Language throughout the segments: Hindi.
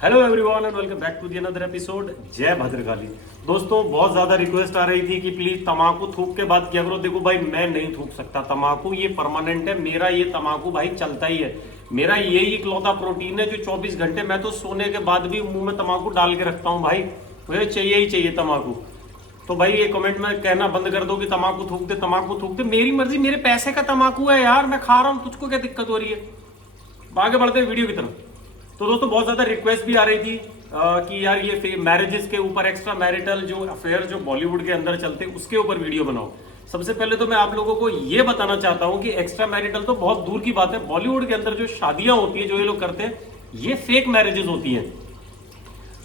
Hello everyone and welcome back to the another episode. जय भद्रकाली। दोस्तों बहुत ज्यादा रिक्वेस्ट आ रही थी कि प्लीज तमाकू थूक के बात किया करो। देखो भाई, मैं नहीं थूक सकता तमाकू, ये परमानेंट है मेरा। ये तमाकू भाई चलता ही है। मेरा यही इकलौता प्रोटीन है जो 24 घंटे, मैं तो सोने के बाद भी मुंह में तमाकू डाल के रखता हूँ भाई। मुझे चाहिए ही चाहिए तमाकू। तो भाई ये कमेंट में कहना बंद कर दो कि तमाकू थूक दे, तमाकू थूक दे। मेरी मर्जी, मेरे पैसे का तमाकू है यार, मैं खा रहा हूँ, तुझको क्या दिक्कत हो रही है। आगे बढ़ते हैं वीडियो की तरफ। तो दोस्तों बहुत ज्यादा रिक्वेस्ट भी आ रही थी कि यार ये मैरिजेस के ऊपर, एक्स्ट्रा मैरिटल जो अफेयर जो बॉलीवुड के अंदर चलते उसके ऊपर वीडियो बनाओ। सबसे पहले तो मैं आप लोगों को ये बताना चाहता हूं कि एक्स्ट्रा मैरिटल तो बहुत दूर की बात है। बॉलीवुड के अंदर जो शादियां होती है, जो ये लोग करते हैं, ये फेक मैरिजेस होती हैं।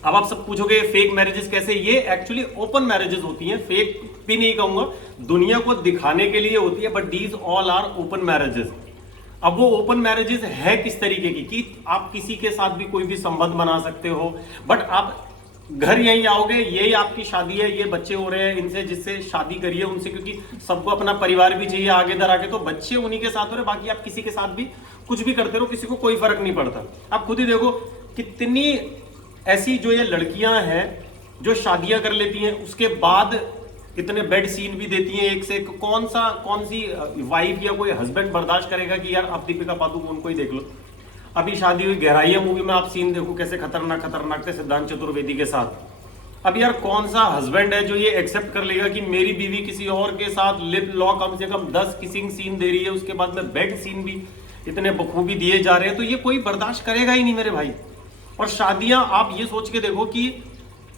अब आप सब पूछोगे फेक मैरिजेस कैसे? ये एक्चुअली ओपन मैरिजेस होती हैं, फेक भी नहीं कहूंगा, दुनिया को दिखाने के लिए होती है, but these all are open marriages. अब वो ओपन मैरिजेस है किस तरीके की कि आप किसी के साथ भी कोई भी संबंध बना सकते हो, बट आप घर यहीं आओगे, यही आपकी शादी है, ये बच्चे हो रहे हैं, इनसे जिससे शादी करिए उनसे, क्योंकि सबको अपना परिवार भी चाहिए आगे दर आगे, तो बच्चे उन्हीं के साथ हो रहे, बाकी आप किसी के साथ भी कुछ भी करते रहो, किसी को कोई फर्क नहीं पड़ता। आप खुद ही देखो कितनी ऐसी जो ये लड़कियां हैं जो शादियां कर लेती हैं, उसके बाद इतने बेड सीन भी देती हैं एक से एक। कौन सी वाइफ या कोई हस्बैंड बर्दाश्त करेगा कि यार अब दीपिका पादुकोण को ही देख लो, अभी शादी हुई गहराइया मूवी में आप सीन देखो कैसे खतरनाक खतरनाक थे सिद्धांत चतुर्वेदी के साथ। अब यार कौन सा हस्बैंड है जो ये एक्सेप्ट कर लेगा कि मेरी बीवी किसी और के साथ लिप लॉ कम से कम 10 किसिंग सीन दे रही है, उसके बाद में बेड सीन भी इतने बखूबी दिए जा रहे हैं, तो ये कोई बर्दाश्त करेगा ही नहीं मेरे भाई। और शादियां आप ये सोच के देखो कि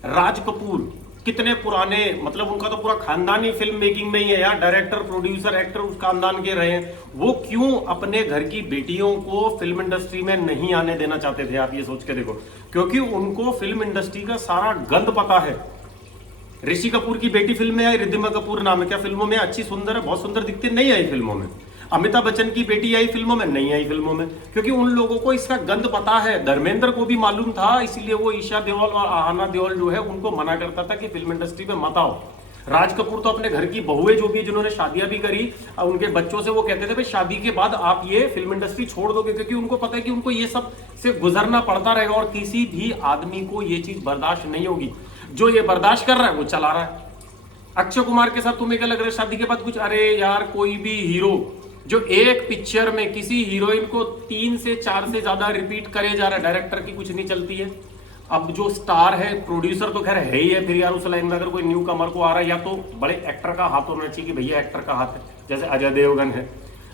राज कपूर कितने पुराने, मतलब उनका तो पूरा खानदान ही फिल्म मेकिंग में ही है यार, डायरेक्टर प्रोड्यूसर एक्टर उस खानदान के रहे हैं। वो क्यों अपने घर की बेटियों को फिल्म इंडस्ट्री में नहीं आने देना चाहते थे? आप ये सोच के देखो, क्योंकि उनको फिल्म इंडस्ट्री का सारा गंद पता है। ऋषि कपूर की बेटी फिल्म में आई, रिद्धिमा कपूर नाम है, क्या फिल्मों में अच्छी सुंदर है, बहुत सुंदर दिखती, नहीं आई फिल्मों में। अमिताभ बच्चन की बेटी आई फिल्मों में, नहीं आई फिल्मों में, क्योंकि उन लोगों को इसका गंद पता है। धर्मेंद्र को भी मालूम था, इसलिए वो ईशा देओल और आहाना देओल जो है उनको मना करता था कि फिल्म इंडस्ट्री में मत आओ। राज कपूर तो अपने घर की बहुएं जो भी, जिन्होंने शादियां भी करी, उनके बच्चों से वो कहते थे भाई शादी के बाद आप ये फिल्म इंडस्ट्री छोड़ दोगे, क्योंकि उनको पता है कि उनको ये सब से गुजरना पड़ता रहेगा और किसी भी आदमी को ये चीज बर्दाश्त नहीं होगी। जो ये बर्दाश्त कर रहा है वो चला रहा है। अक्षय कुमार के साथ तुम्हें क्या लग रहा है शादी के बाद कुछ? अरे यार कोई भी हीरो जो एक पिक्चर में किसी हीरोइन को 3 से 4 से ज्यादा रिपीट करे जा रहा है, डायरेक्टर की कुछ नहीं चलती है। अब जो स्टार है, प्रोड्यूसर तो खैर है ही है, फिर यार उस लाइन में अगर कोई न्यू कमर को आ रहा है, या तो बड़े एक्टर का हाथ होना चाहिए कि भैया एक्टर का हाथ है, जैसे अजय देवगन है,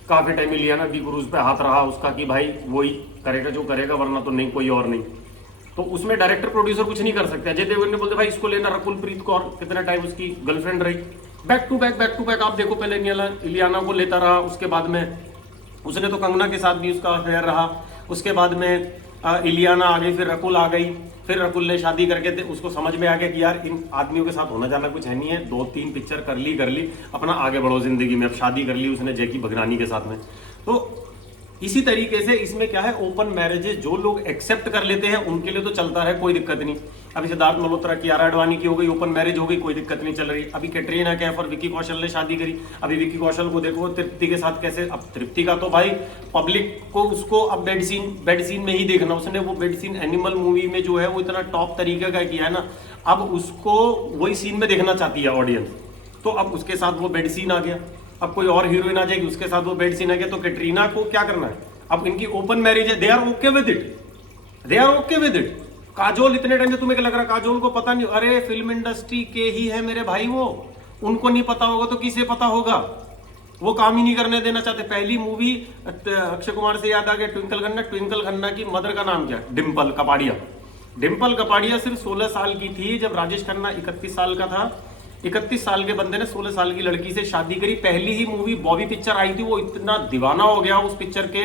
काफी टाइम इलियाना डी क्रूज पे हाथ रहा उसका कि भाई वही करेगा जो करेगा, वरना तो नहीं, कोई और नहीं। तो उसमें डायरेक्टर प्रोड्यूसर कुछ नहीं कर सकते। अजय देवगन ने बोलते भाई इसको लेना, रकुल प्रीत कौर कितना टाइम उसकी गर्लफ्रेंड रही, बैक टू बैक आप देखो, पहले इलियाना को लेता रहा, उसके बाद में उसने तो कंगना के साथ भी उसका अफेयर रहा, उसके बाद में इलियाना आ गई, फिर रकुल आ गई, फिर रकुल ने शादी करके उसको समझ में आ गया कि यार इन आदमियों के साथ होना जाना कुछ है नहीं है, 2-3 पिक्चर कर ली, अपना आगे बढ़ो जिंदगी में। अब शादी कर ली उसने जैकी भगरानी के साथ में। तो इसी तरीके से इसमें क्या है, ओपन मैरिजेस जो लोग एक्सेप्ट कर लेते हैं उनके लिए तो चलता है, कोई दिक्कत नहीं। अभी सिद्धार्थ मल्होत्रा की, कियारा आडवाणी की हो गई, ओपन मैरिज हो गई, कोई दिक्कत नहीं चल रही। अभी कैटरीना कैफ और विक्की कौशल ने शादी करी, अभी विक्की कौशल को देखो तृप्ति के साथ कैसे। अब तृप्ति का तो भाई पब्लिक को उसको अब बेड सीन में ही देखना। उसने वो बेड सीन एनिमल मूवी में जो है वो इतना टॉप तरीके का किया है ना, अब उसको वही सीन में देखना चाहती है ऑडियंस। तो अब उसके साथ वो बेड सीन आ गया, अब कोई और हीरोइन आ जाएगी उसके साथ वो बेड सीन आ गया, तो कैटरीना को क्या करना है? अब इनकी ओपन मैरिज है, they are okay with it. Kajol, इतने टाइम से तुम्हें क्या लग रहा है काजोल को पता नहीं? अरे फिल्म इंडस्ट्री के ही है मेरे भाई वो, उनको नहीं पता होगा तो किसे पता होगा? वो काम ही नहीं करने देना चाहते। पहली मूवी अक्षय कुमार से याद आ गया, ट्विंकल खन्ना की मदर का नाम क्या? डिम्पल कपाड़िया सिर्फ 16 साल की थी जब राजेश खन्ना 31 साल का था। 31 साल के बंदे ने 16 साल की लड़की से शादी करी। पहली ही मूवी बॉबी पिक्चर आई थी, वो इतना दीवाना हो गया उस पिक्चर के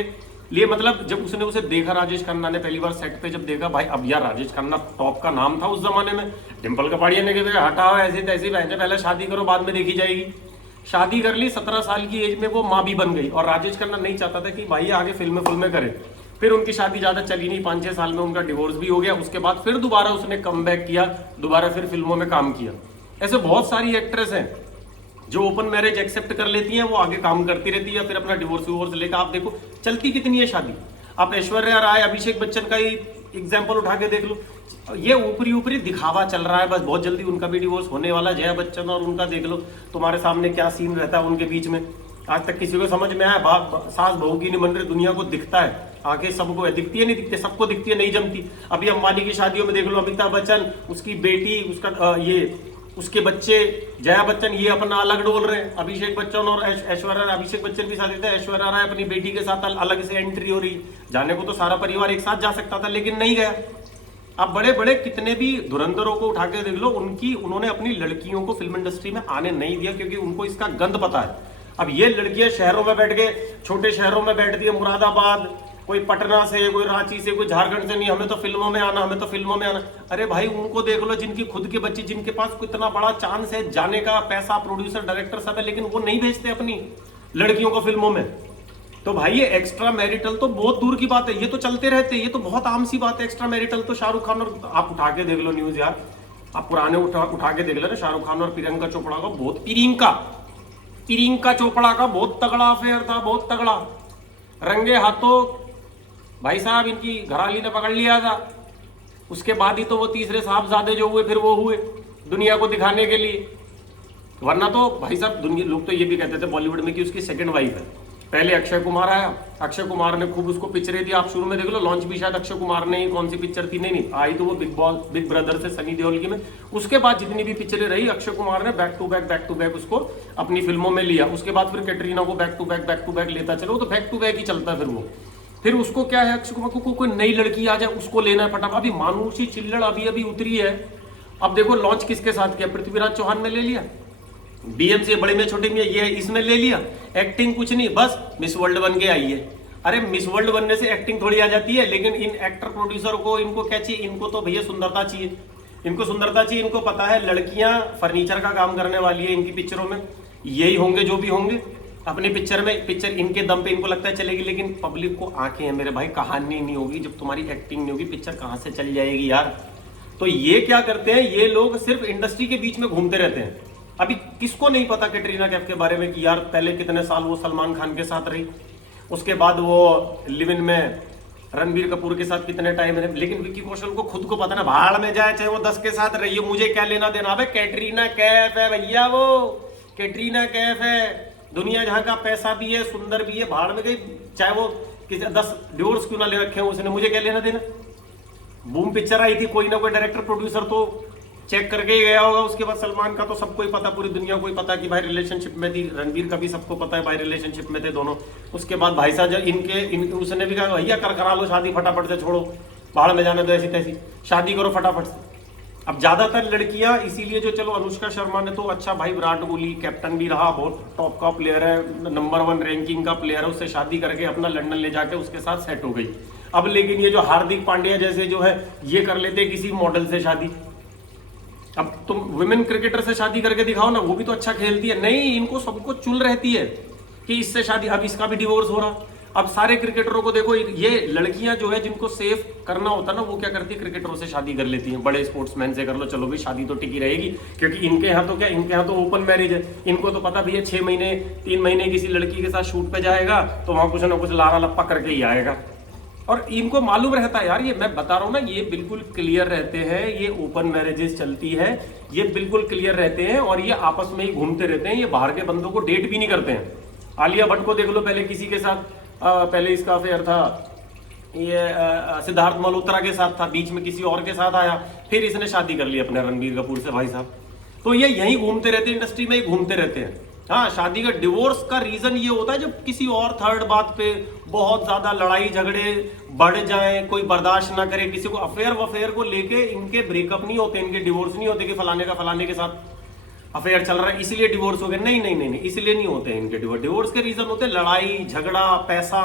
लिए, मतलब जब उसने उसे देखा, राजेश खन्ना ने पहली बार सेट पे जब देखा, भाई अब यार राजेश खन्ना टॉप का नाम था उस जमाने में। डिम्पल कपाड़िया ने कहा हटाओ ऐसी तैसी बहने, पहले शादी करो बाद में देखी जाएगी। शादी कर ली, 17 साल की एज में वो माँ भी बन गई, और राजेश खन्ना नहीं चाहता था कि भाई आगे फिल्में करे। फिर उनकी शादी ज्यादा चली नहीं, 5-6 साल में उनका डिवोर्स भी हो गया। उसके बाद फिर दोबारा उसने कम बैक किया, दोबारा फिर फिल्मों में काम किया। ऐसे बहुत सारी एक्ट्रेस हैं जो ओपन मैरिज एक्सेप्ट कर लेती हैं, वो आगे काम करती रहती है, फिर अपना डिवोर्स लेकर आप देखो चलती कितनी है शादी। आप ऐश्वर्या राय, अभिषेक बच्चन का ही एग्जाम्पल उठा के देख लो, ये ऊपरी ऊपरी दिखावा चल रहा है, बस बहुत जल्दी उनका भी डिवोर्स होने वाला। जया बच्चन और उनका देख लो, तुम्हारे सामने क्या सीन रहता है उनके बीच में, आज तक किसी को समझ में आया? सास बहू की नहीं बन रही, दुनिया को दिखता है, आंखें सबको है, दिखती है नहीं दिखती, सबको दिखती है, नहीं जमती। अभी अंबानी की शादियों में देख लो, अमिताभ बच्चन, उसकी बेटी, उसका ये उसके बच्चे, जया बच्चन, ये अपना अलग डोल रहे हैं। अभिषेक बच्चन और ऐश्वर्या, अभिषेक बच्चन की शादी था, ऐश्वर्या राय अपनी बेटी के साथ अलग से एंट्री हो रही। जाने को तो सारा परिवार एक साथ जा सकता था, लेकिन नहीं गया। अब बड़े बड़े कितने भी धुरंधरों को उठा के देख लो, उन्होंने अपनी लड़कियों को फिल्म इंडस्ट्री में आने नहीं दिया, क्योंकि उनको इसका गंद पता है। अब ये लड़कियां शहरों में बैठ गए, छोटे शहरों में बैठती है, मुरादाबाद, कोई पटना से, कोई रांची से, कोई झारखंड से, नहीं हमें तो फिल्मों में आना, हमें तो फिल्मों में आना। अरे भाई उनको देख लो, जिनकी खुद के बच्चे, जिनके पास इतना बड़ा चांस है जाने का, पैसा, प्रोड्यूसर, डायरेक्टर सब है, लेकिन वो नहीं भेजते अपनी लड़कियों को फिल्मों में। तो भाई ये एक्स्ट्रा मैरिटल तो बहुत दूर की बात है, ये तो चलते रहते हैं, ये तो बहुत आम सी बात है। एक्स्ट्रा मैरिटल तो शाहरुख खान, और आप उठा के देख लो न्यूज यार, आप पुराने उठा के देख लो ना, शाहरुख खान और प्रियंका चोपड़ा का बहुत, प्रियंका चोपड़ा का बहुत तगड़ा अफेयर था, बहुत तगड़ा, रंगे हाथों भाई साहब इनकी घरवाली ने पकड़ लिया था। उसके बाद ही तो वो तीसरे साहबजादे जो हुए, फिर वो हुए दुनिया को दिखाने के लिए, वरना तो भाई साहब दुनिया, लोग तो ये भी कहते थे बॉलीवुड में कि उसकी सेकंड वाइफ है। पहले अक्षय कुमार आया, अक्षय कुमार ने खूब उसको पिक्चरें दी, आप शुरू में देख लो, लॉन्च भी शायद अक्षय कुमार ने ही, कौन सी पिक्चर थी, नहीं आई तो वो बिग ब्रदर से सनी देओल की में। उसके बाद जितनी भी पिक्चरें रही, अक्षय कुमार ने बैक टू बैक उसको अपनी फिल्मों में लिया। उसके बाद फिर कैटरीना को बैक टू बैक लेता चलो, तो बैक टू बैक ही चलता है। फिर उसको क्या है, अक्षय कुमार को कोई नई लड़की आ जाए, उसको लेना है फटाफट। अभी मानुषी चिल्लड़ अभी उतरी है, अब देखो लॉन्च किसके साथ किया, पृथ्वीराज चौहान में ले लिया, बीएम से बड़े में छोटे में ये इसमें ले लिया। एक्टिंग कुछ नहीं, बस मिस वर्ल्ड बन के आई है। अरे मिस वर्ल्ड बनने से एक्टिंग थोड़ी आ जाती है, लेकिन इन एक्टर प्रोड्यूसर को, इनको क्या चाहिए, इनको तो भैया सुंदरता चाहिए, इनको सुंदरता चाहिए। इनको पता है लड़कियां फर्नीचर का काम करने वाली है, इनकी पिक्चरों में यही होंगे जो भी होंगे अपनी पिक्चर में, पिक्चर इनके दम पे इनको लगता है चलेगी, लेकिन पब्लिक को आंखें हैं मेरे भाई, कहानी नहीं होगी, जब तुम्हारी एक्टिंग नहीं होगी पिक्चर कहां से चल जाएगी यार। तो ये क्या करते हैं, ये लोग सिर्फ इंडस्ट्री के बीच में घूमते रहते हैं। अभी किसको नहीं पता कैटरीना कैफ के बारे में कि यार पहले कितने साल वो सलमान खान के साथ रही, उसके बाद वो लिव इन में रणबीर कपूर के साथ कितने टाइम है, लेकिन विक्की कौशल को खुद को पता ना, भाड़ में जाए चाहे वो 10 के साथ रही, मुझे क्या लेना देना। अबे कैटरीना कैफ है भैया, वो कैटरीना कैफ है, दुनिया जहां का पैसा भी है, सुंदर भी है, भाड़ में गई, चाहे वो 10 डिवोर्स क्यों ना ले रखे हो उसने, मुझे क्या लेना देना। बूम पिक्चर आई थी, कोई ना कोई डायरेक्टर प्रोड्यूसर तो चेक करके ही गया होगा। उसके बाद सलमान का तो सबको ही पता, पूरी दुनिया को ही पता कि भाई रिलेशनशिप में थी, रणबीर का भी सबको पता है भाई रिलेशनशिप में थे दोनों। उसके बाद भाई साहब उसने भी कहा भैया करा लो शादी फटाफट से, छोड़ो भाड़ में जाने दो, ऐसी तैसी शादी करो फटाफट से। अब ज्यादातर लड़कियां इसीलिए जो, चलो अनुष्का शर्मा ने तो अच्छा भाई विराट कोहली कैप्टन भी रहा, बहुत टॉप का प्लेयर है, नंबर 1 रैंकिंग का प्लेयर है, उससे शादी करके अपना लंदन ले जाके उसके साथ सेट हो गई। अब लेकिन ये जो हार्दिक पांड्या जैसे जो है, ये कर लेते किसी मॉडल से शादी। अब तुम वुमेन क्रिकेटर से शादी करके दिखाओ ना, वो भी तो अच्छा खेलती है, नहीं इनको सबको चुल रहती है कि इससे शादी। अब इसका भी डिवोर्स हो रहा। अब सारे क्रिकेटरों को देखो, ये लड़कियां जो है जिनको सेफ करना होता है ना, वो क्या करती है, क्रिकेटरों से शादी कर लेती हैं, बड़े स्पोर्ट्समैन से कर लो, चलो भी शादी तो टिकी रहेगी, क्योंकि इनके यहाँ तो क्या, इनके यहाँ तो ओपन मैरिज है। इनको तो पता भी है 6 महीने 3 महीने किसी लड़की के साथ शूट पे जाएगा तो वहां कुछ ना कुछ लारा लप्पा करके ही आएगा। और इनको मालूम रहता है यार, ये मैं बता रहा हूँ ना, ये बिल्कुल क्लियर रहते हैं, ये ओपन मैरिजेस चलती है, ये बिल्कुल क्लियर रहते हैं, और ये आपस में ही घूमते रहते हैं, ये बाहर के बंदों को डेट भी नहीं करते हैं। आलिया भट्ट को देख लो, पहले किसी के साथ, पहले इसका अफेयर था ये सिद्धार्थ मल्होत्रा के साथ था, बीच में किसी और के साथ आया, फिर इसने शादी कर ली अपने रणबीर कपूर से भाई साहब। तो ये यहीं घूमते रहते हैं, इंडस्ट्री में ही घूमते रहते हैं। हाँ, शादी का डिवोर्स का रीजन ये होता है जब किसी और थर्ड बात पे बहुत ज्यादा लड़ाई झगड़े बढ़ जाए, कोई बर्दाश्त ना करे किसी को, अफेयर को लेके इनके ब्रेकअप नहीं होते, इनके डिवोर्स नहीं होते कि फलाने के साथ अफेयर चल रहा है इसलिए डिवोर्स हो गया, नहीं, इसलिए नहीं होते हैं इनके डिवोर्स। डिवोर्स के रीजन होते हैं लड़ाई झगड़ा, पैसा,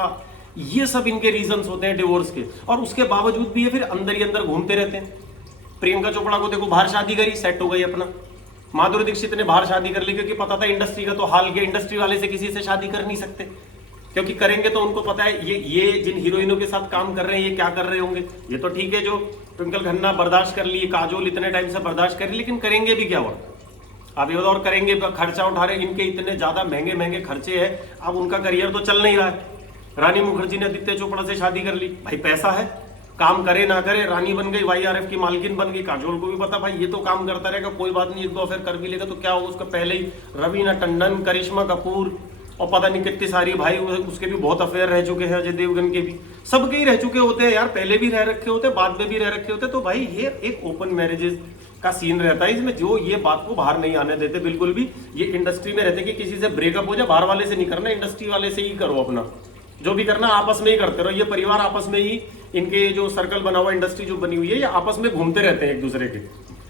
ये सब इनके रीजंस होते हैं डिवोर्स के। और उसके बावजूद भी ये फिर अंदर ही अंदर घूमते रहते हैं। प्रियंका चोपड़ा को देखो, बाहर शादी करी, सेट हो गई अपना। माधुरी दीक्षित ने बाहर शादी कर ली क्योंकि पता था इंडस्ट्री का तो हाल के, इंडस्ट्री वाले से किसी से शादी कर नहीं सकते, क्योंकि करेंगे तो उनको पता है ये जिन हीरोइनों के साथ काम कर रहे हैं ये क्या कर रहे होंगे। ये तो ठीक है जो ट्विंकल खन्ना बर्दाश्त कर लिए, काजोल इतने टाइम से बर्दाश्त कर ली, लेकिन करेंगे भी क्या हुआ, अब ये और करेंगे, खर्चा उठा रहे, इनके इतने ज्यादा महंगे खर्चे हैं, अब उनका करियर तो चल नहीं रहा है। रानी मुखर्जी ने आदित्य चोपड़ा से शादी कर ली, भाई पैसा है, काम करे ना करे, रानी बन गई, YRF की मालकिन बन गई, काजोल को भी पता भाई ये तो काम करता रहेगा, कोई बात नहीं, एक दो अफेयर कर भी लेगा तो क्या होगा, उसका पहले ही रवीना टंडन, करिश्मा कपूर और पता नहीं कितनी सारी भाई, उसके भी बहुत अफेयर रह चुके हैं, अजय देवगन के भी, सबके ही रह चुके होते हैं यार, पहले भी रह रखे होते, बाद में भी रह रखे होते। तो भाई ये एक ओपन मैरिजेस का सीन रहता है इसमें, जो ये बात को बाहर नहीं आने देते बिल्कुल भी। ये इंडस्ट्री में रहते कि किसी से ब्रेकअप हो जाए, बाहर वाले से नहीं करना, इंडस्ट्री वाले से ही करो, अपना जो भी करना आपस में ही करते रहो। ये परिवार आपस में ही, इनके जो सर्कल बना हुआ, इंडस्ट्री जो बनी हुई है, ये आपस में घूमते रहते हैं एक दूसरे के।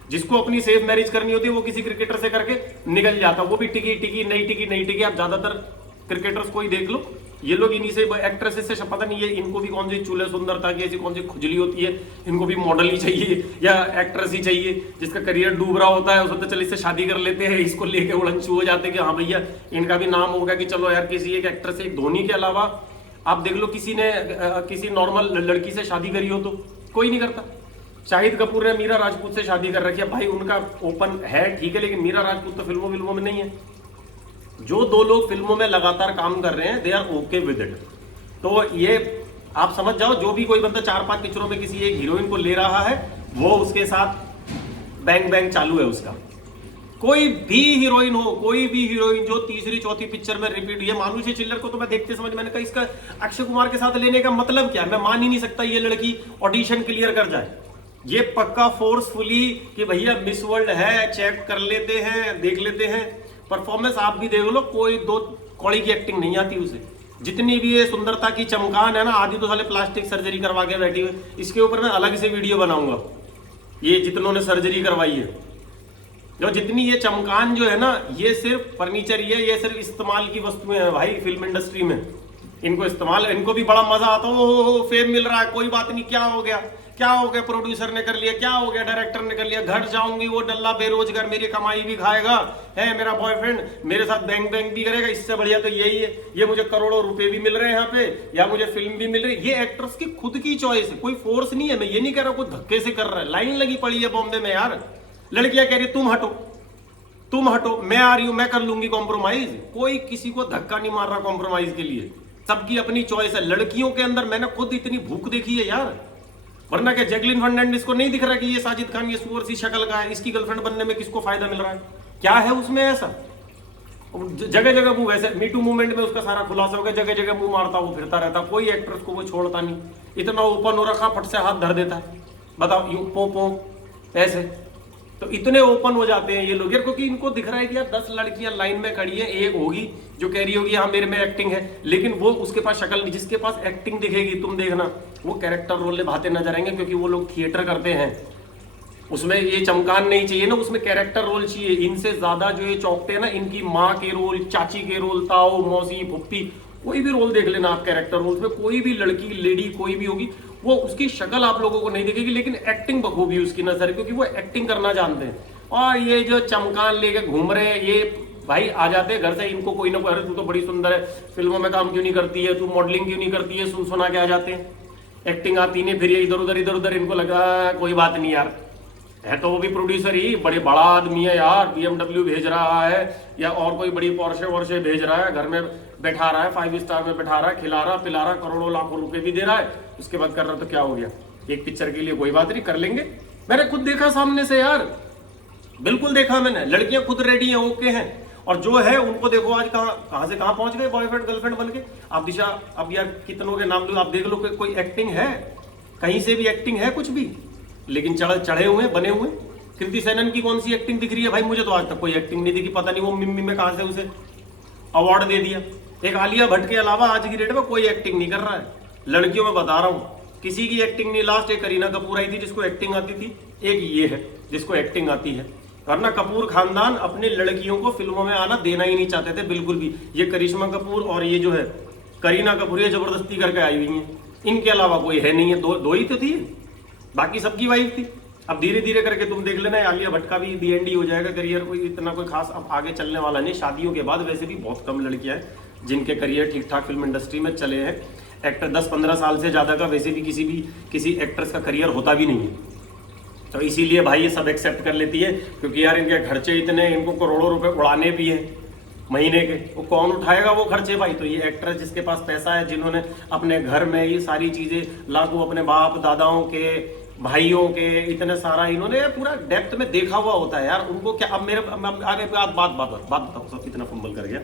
जिसको अपनी सेफ मैरिज करनी होती है वो किसी क्रिकेटर से करके निकल जाता, वो भी टिकी टिकी नहीं टिकी नहीं टिकी। आप ज्यादातर क्रिकेटर्स को ही देख लो, ये लोग इन्हीं से, एक्ट्रेसेस से पता नहीं है इनको भी कौन सी चूल्हे सुंदरता की ऐसी कौन सी खुजली होती है, इनको भी मॉडल ही चाहिए या एक्ट्रेस ही चाहिए, जिसका करियर डूब रहा होता है, उसको चल इससे शादी कर लेते हैं, इसको लेके उड़नछू हो जाते हैं कि हाँ भैया इनका भी नाम होगा कि चलो यार किसी एक एक्ट्रेस, एक धोनी के अलावा आप देख लो किसी ने किसी नॉर्मल लड़की से शादी करी हो तो कोई नहीं करता। शाहिद कपूर ने मीरा राजपूत से शादी कर रखी है, भाई उनका ओपन है ठीक है, लेकिन मीरा राजपूत तो फिल्मों में नहीं है। जो दो लोग फिल्मों में लगातार काम कर रहे हैं, they are okay with it. तो ये आप समझ जाओ, जो भी कोई बंदा 4-5 पिक्चरों में किसी एक हीरोइन को ले रहा है, वो उसके साथ बैंग बैंग चालू है उसका। कोई भी हीरोइन हो, कोई भी हीरोइन जो तीसरी चौथी पिक्चर में रिपीट, ये मानुषी चिल्लर को तो मैं देखते समझ, मैंने कहा इसका अक्षय कुमार के साथ लेने का मतलब क्या है। मैं मान ही नहीं सकता ये लड़की ऑडिशन क्लियर कर जाए। ये पक्का फोर्सफुली कि भैया मिस वर्ल्ड है, चेक कर लेते हैं, देख लेते हैं। परफॉर्मेंस आप भी देख लो, कोई दो कौड़ी की एक्टिंग नहीं आती उसे। जितनी भी ये सुंदरता की चमकान है ना, आधी तो साले प्लास्टिक सर्जरी करवा के बैठी हुई। इसके ऊपर मैं अलग से वीडियो बनाऊंगा, ये जितनों ने सर्जरी करवाई है। जो जितनी ये चमकान जो है ना, ये सिर्फ फर्नीचर ही है, ये सिर्फ इस्तेमाल की वस्तुएं हैं भाई फिल्म इंडस्ट्री में। इनको इस्तेमाल, इनको भी बड़ा मजा आता है, ओ फेम मिल रहा है, कोई बात नहीं, क्या हो गया, क्या हो गया, प्रोड्यूसर ने कर लिया, क्या हो गया, डायरेक्टर ने कर लिया, घर जाऊंगी वो डल्ला बेरोजगार मेरी कमाई भी खाएगा, है मेरा बॉयफ्रेंड मेरे साथ बैंग बैंग भी करेगा, इससे बढ़िया तो यही है, ये मुझे करोड़ों रुपए भी मिल रहे हैं यहाँ पे, या मुझे फिल्म भी मिल रही है। ये एक्टर्स की खुद की चॉइस है, कोई फोर्स नहीं है। मैं ये नहीं कह रहा कोई धक्के से कर रहा है, लाइन लगी पड़ी है बॉम्बे में यार, लड़कियां कह रही तुम हटो, तुम हटो, मैं आ रही हूं, मैं कर लूंगी कॉम्प्रोमाइज। कोई किसी को धक्का नहीं मार रहा कॉम्प्रोमाइज के लिए, सबकी अपनी चॉइस है। लड़कियों के अंदर मैंने खुद इतनी भूख देखी है यार, वरना क्या जैकलिन फर्नांडिस को नहीं दिख रहा कि ये साजिद खान ये सुअर सी शक्ल का है, इसकी गर्लफ्रेंड बनने में किसको फायदा मिल रहा है, क्या है उसमें ऐसा। जगह जगह मुंह, वैसे मीटू मूवमेंट में उसका सारा खुलासा हो गया, जगह जगह मुंह मारता वो फिरता रहता, कोई एक्ट्रेस को वो छोड़ता नहीं, इतना ओपन हो रखा, फट से हाथ धर देता है, बताओ यूं पो पो ऐसे। तो इतने ओपन हो जाते हैं ये लोग यार, क्योंकि इनको दिख रहा है कि यार 10 लड़कियां लाइन में खड़ी हैं, एक होगी जो कह रही होगी हाँ मेरे में एक्टिंग है, लेकिन वो उसके पास शक्ल नहीं। जिसके पास एक्टिंग दिखेगी, तुम देखना वो कैरेक्टर रोल निभाते नजर आएंगे, क्योंकि वो लोग थिएटर करते हैं, उसमें ये चमकान नहीं चाहिए ना, उसमें कैरेक्टर रोल चाहिए। इनसे ज्यादा जो ये चौंकते हैं ना, इनकी माँ के रोल, चाची के रोल, ताऊ, मौसी, फुप्पी, कोई भी रोल देख लेना आप कैरेक्टर रोल में, कोई भी लड़की लेडी कोई भी होगी, वो उसकी शक्ल आप लोगों को नहीं दिखेगी, लेकिन एक्टिंग बखूबी उसकी नजर है, क्योंकि वो एक्टिंग करना जानते हैं। और ये जो चमकान लेके घूम रहे हैं, ये भाई आ जाते हैं घर से, इनको कोई ना कोई, अरे तू तो बड़ी सुंदर है, फिल्मों में काम क्यों नहीं करती है, तू मॉडलिंग क्यों नहीं करती है, सुन सुना के आ जाते हैं, एक्टिंग आती नहीं, फिर ये इधर उधर इनको लगा कोई बात नहीं यार, है तो वो भी प्रोड्यूसर ही, बड़ा आदमी है यार, BMW भेज रहा है या और कोई बड़ी पोर्शे भेज रहा है, घर में बैठा रहा है, 5 स्टार में बैठा रहा है, खिला रहा पिला रहा, करोड़ों लाखों रुपए भी दे रहा है, उसके बाद कर रहा तो क्या हो गया, एक पिक्चर के लिए कोई बात नहीं, कर लेंगे। मैंने खुद देखा सामने से यार, बिल्कुल देखा मैंने, लड़कियां खुद रेडी हैं, ओके हैं, और जो है उनको देखो आज कहां से कहां पहुंच गए, बॉयफ्रेंड गर्लफ्रेंड बन के। आप दिशा, अब यार कितनों के नाम लो, आप देख लो कोई एक्टिंग है, कहीं से भी एक्टिंग है कुछ भी, लेकिन चढ़े हुए बने हुए। कृति सेनन की कौन सी एक्टिंग दिख रही है भाई, मुझे तो आज तक कोई एक्टिंग नहीं दिखी, पता नहीं वो मिम्मी में कहां से उसे अवार्ड दे दिया। एक आलिया भट्ट के अलावा आज की डेट में कोई एक्टिंग नहीं कर रहा है, लड़कियों में बता रहा हूं, किसी की एक्टिंग नहीं। लास्ट एक करीना कपूर आई थी जिसको एक्टिंग आती थी, एक ये है जिसको एक्टिंग आती है, वरना कपूर खानदान अपने लड़कियों को फिल्मों में आना देना ही नहीं चाहते थे बिल्कुल भी। ये करिश्मा कपूर और ये जो है करीना कपूर, ये जबरदस्ती करके आई हुई है, इनके अलावा कोई है नहीं है, दो ही तो थी, बाकी सबकी वाइफ थी। अब धीरे धीरे करके तुम देख लेना, आलिया भट्ट का भी DND हो जाएगा करियर, कोई इतना कोई खास अब आगे चलने वाला नहीं। शादियों के बाद वैसे भी बहुत कम लड़कियां हैं जिनके करियर ठीक ठाक फिल्म इंडस्ट्री में चले हैं। एक्टर 10-15 साल से ज्यादा का वैसे भी किसी एक्ट्रेस का करियर होता भी नहीं है, तो इसीलिए भाई ये सब एक्सेप्ट कर लेती है, क्योंकि यार इनके खर्चे इतने, इनको करोड़ों रुपए उड़ाने भी है, महीने के, वो कौन उठाएगा वो खर्चे भाई? तो ये एक्ट्रेस जिसके पास पैसा है, जिन्होंने अपने घर में ये सारी चीजें लागू, अपने बाप दादाओं के, भाइयों के, इतने सारा इन्होंने पूरा डेप्थ में देखा हुआ होता है यार, उनको क्या। अब मेरे आगे बात बताओ, सब इतना फंबल कर गया।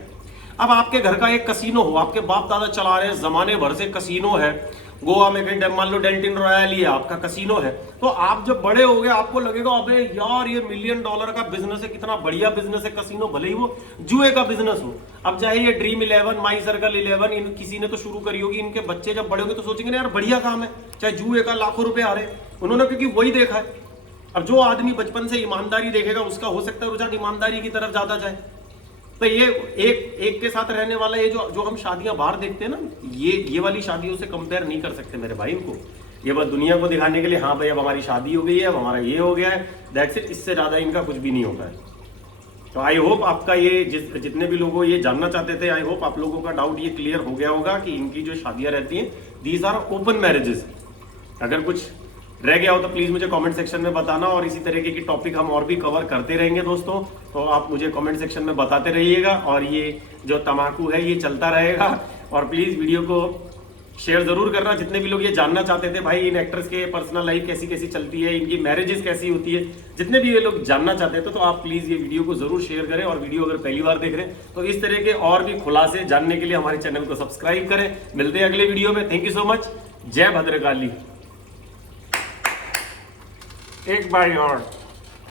अब आपके घर का एक कसीनो हो, आपके बाप दादा चला रहे हैं, जमाने भर से कसीनो है गोवा में, कहीं मान लो डेल्टिन रॉयल ही है आपका कसीनो है, तो आप जब बड़े हो गए आपको लगेगा अबे यार ये $1 मिलियन का बिजनेस है, कितना बढ़िया बिजनेस है कसीनो, भले ही वो जुए का बिजनेस हो। अब चाहे ये ड्रीम 11, माई सर्कल 11, इन किसी ने तो शुरू करी होगी, इनके बच्चे जब बड़े होंगे तो सोचेंगे यार बढ़िया काम है, चाहे जुए का लाखों रुपए आ रहे, उन्होंने क्योंकि वही देखा है। अब जो आदमी बचपन से ईमानदारी देखेगा उसका हो सकता है रुझान ईमानदारी की तरफ ज्यादा जाए। तो ये एक के साथ रहने वाला, ये जो हम शादियां बाहर देखते हैं ना, ये वाली शादियों से कंपेयर नहीं कर सकते मेरे भाई इनको। ये बस दुनिया को दिखाने के लिए, हाँ भाई अब हमारी शादी हो गई है, अब हमारा ये हो गया है, दैट्स इट, इससे ज्यादा इनका कुछ भी नहीं होता है। तो आई होप आपका ये जितने भी लोगों ये जानना चाहते थे, आई होप आप लोगों का डाउट ये क्लियर हो गया होगा कि इनकी जो शादियां रहती हैं दीज आर ओपन मैरिजेस। अगर कुछ रह गया हो तो प्लीज मुझे कमेंट सेक्शन में बताना, और इसी तरीके की टॉपिक हम और भी कवर करते रहेंगे दोस्तों, तो आप मुझे कमेंट सेक्शन में बताते रहिएगा। और ये जो तम्बाकू है ये चलता रहेगा, और प्लीज वीडियो को शेयर जरूर करना। जितने भी लोग ये जानना चाहते थे भाई इन एक्टर्स के पर्सनल लाइफ कैसी कैसी चलती है, इनकी मैरिजेस कैसी होती है, जितने भी ये लोग जानना चाहते थे, तो आप प्लीज ये वीडियो को जरूर शेयर करें। और वीडियो अगर पहली बार देख रहे हैं तो इस तरह के और भी खुलासे जानने के लिए हमारे चैनल को सब्सक्राइब करें। मिलते हैं अगले वीडियो में। Thank you so much. जय भद्रकाली। एक बार और